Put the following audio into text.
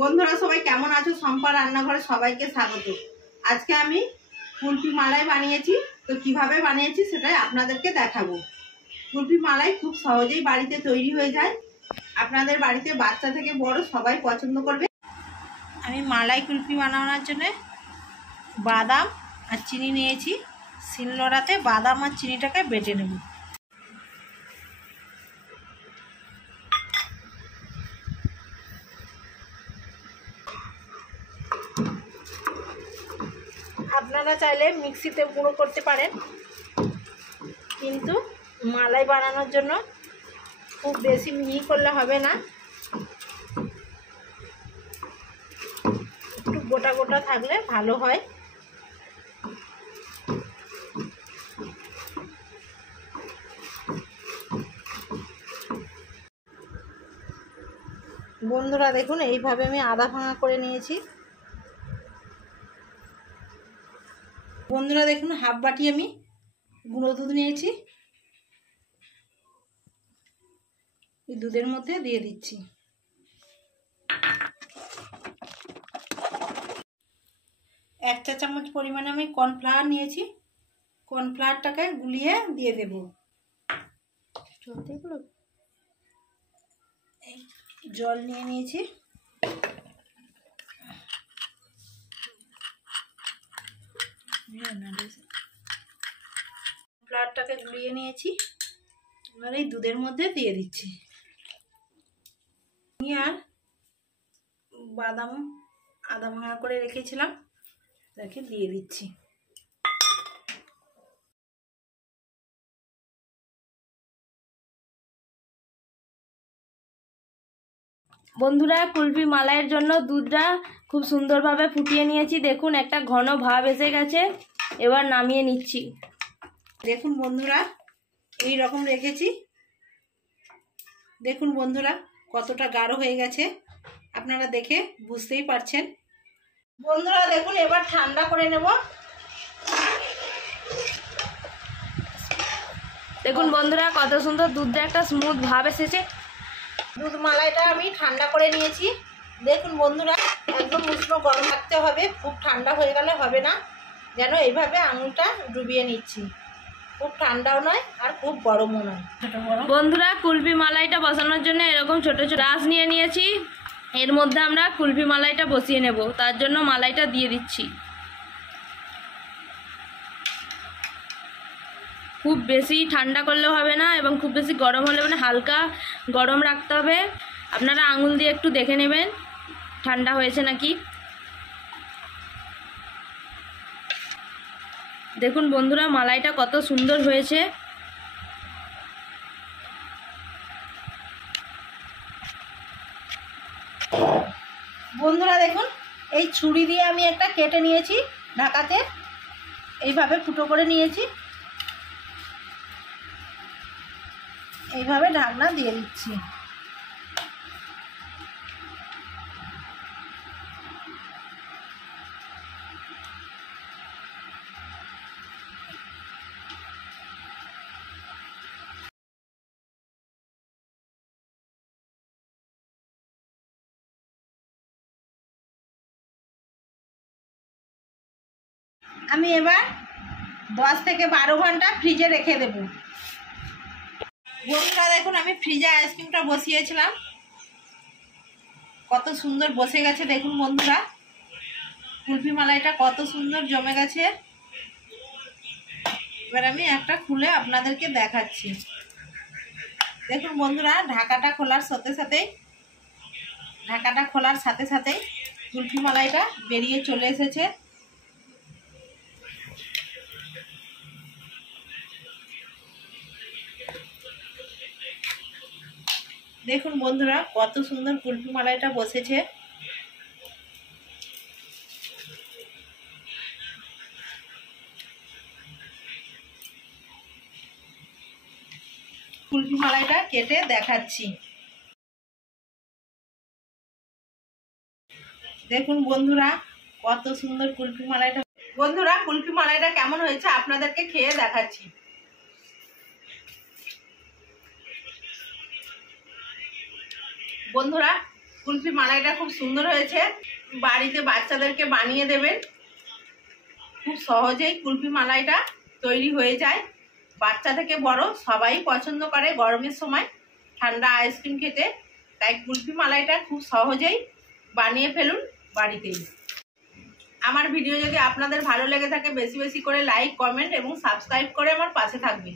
বন্ধুরা সবাই কেমন আছো? সম্পা রান্নাঘরে সবাইকে স্বাগত। আজকে আমি কুলফি মালাই বানিয়েছি, তো কিভাবে বানিয়েছি সেটাই আপনাদেরকে দেখাবো। কুলফি মালাই খুব সহজেই বাড়িতে তৈরি হয়ে যায়। আপনাদের বাড়িতে বাচ্চা থেকে বড় সবাই পছন্দ করবে। আমি মালাই কুলফি বানানোর জন্য বাদাম আর চিনি নিয়েছি। শিলনোড়াতে বাদাম আর চিনিটাকে বেটে নেব। আপনারা চাইলে মিক্সিতে গুঁড়ো করতে পারেন, কিন্তু মালাই বানানোর জন্য খুব বেশি মিহি করলে হবে না, একটু গোটা গোটা থাকলে ভালো হয়। বন্ধুরা দেখুন, এইভাবে আমি আধা ভাঙা করে নিয়েছি। বন্ধুরা দেখুন, হাফ বাটি আমি গুঁড়ো দুধ নিয়েছি, এই দুধের মধ্যে দিয়ে দিচ্ছি। এক চা চামচ পরিমাণে আমি কর্নফ্লাওয়ার নিয়েছি, কর্নফ্লাওয়ারটাকে গুলিয়ে দিয়ে দেব। জল নিয়ে নিয়েছি, কর্নফ্লাওয়ারটাকে গুলিয়ে নিয়েছি, এবার এই দুধের মধ্যে দিয়ে দিচ্ছি। আর বাদাম আধা ভাঙা করে রেখেছিলাম, তাকে দিয়ে দিচ্ছি। বন্ধুরা, কুলফি মালাইয়ের জন্য দুধটা খুব সুন্দরভাবে ফুটিয়ে নিয়েছি। দেখুন, একটা ঘন ভাব এসে গেছে। এবার নামিয়ে নিচ্ছি। দেখুন বন্ধুরা, এই রকম রেখেছি। দেখুন বন্ধুরা, কতটা গাঢ় হয়ে গেছে, আপনারা দেখে বুঝতেই পারছেন। বন্ধুরা দেখুন, এবার ঠান্ডা করে নেব। দেখুন বন্ধুরা, কত সুন্দর দুধটা একটা স্মুথ ভাব এসেছে। দুধ মালাইটা আমি ঠান্ডা করে নিয়েছি। দেখুন বন্ধুরা, একদম উষ্ণ গরম রাখতে হবে, খুব ঠান্ডা হয়ে গেলে হবে না। যেন এইভাবে আঙুলটা ডুবিয়ে নিচ্ছি, খুব ঠান্ডাও নয় আর খুব গরমও নয়। বন্ধুরা, কুলফি মালাইটা বসানোর জন্য এরকম ছোট ছোট রাস নিয়ে নিয়েছি। এর মধ্যে আমরা কুলফি মালাইটা বসিয়ে নেব, তার জন্য মালাইটা দিয়ে দিচ্ছি। খুব বেশি ঠান্ডা করলেও হবে না এবং খুব বেশি গরম হলে হবে না, হালকা গরম রাখতে হবে। আপনারা আঙুল দিয়ে একটু দেখে নেবেন ঠান্ডা হয়েছে নাকি। দেখুন বন্ধুরা, মালাইটা কত সুন্দর হয়েছে। বন্ধুরা দেখুন, এই ছুরি দিয়ে আমি একটা কেটে নিয়েছি ঢাকাতে, এইভাবে ফুটো করে নিয়েছি। এইভাবে ঢাকনা দিয়ে দিচ্ছি। আমি এবার 10 থেকে 12 ঘন্টা ফ্রিজে রেখে দেব। বন্ধুরা দেখুন, আমি ফ্রিজে আইসক্রিমটা বসিয়েছিলাম, কত সুন্দর বসে গেছে। দেখুন বন্ধুরা, কুলফি মালাইটা কত সুন্দর জমে গেছে। এবার আমি একটা খুলে আপনাদেরকে দেখাচ্ছি। দেখুন বন্ধুরা, ঢাকাটা খোলার সাথে সাথেই কুলফি মালাইটা বেরিয়ে চলে এসেছে। দেখুন বন্ধুরা, কত সুন্দর কুলফি মালাইটা বসেছে। কুলফি মালাইটা কেটে দেখাচ্ছি। দেখুন বন্ধুরা, কত সুন্দর কুলফি মালাইটা। বন্ধুরা, কুলফি মালাইটা কেমন হয়েছে আপনাদেরকে খেয়ে দেখাচ্ছি। বন্ধুরা কুলফি মালাইটা খুব সুন্দর হয়েছে। বাড়িতে বাচ্চাদেরকে বানিয়ে দেবেন, খুব সহজেই কুলফি মালাইটা তৈরি হয়ে যায়। বাচ্চা থেকে বড় সবাই পছন্দ করে গরমের সময় ঠান্ডা আইসক্রিম খেতে। তাই কুলফি মালাইটা খুব সহজেই বানিয়ে ফেলুন বাড়িতেই। আমার ভিডিও যদি আপনাদের ভালো লেগে থাকে বেশি বেশি করে লাইক, কমেন্ট এবং সাবস্ক্রাইব করে আমার পাশে থাকবে।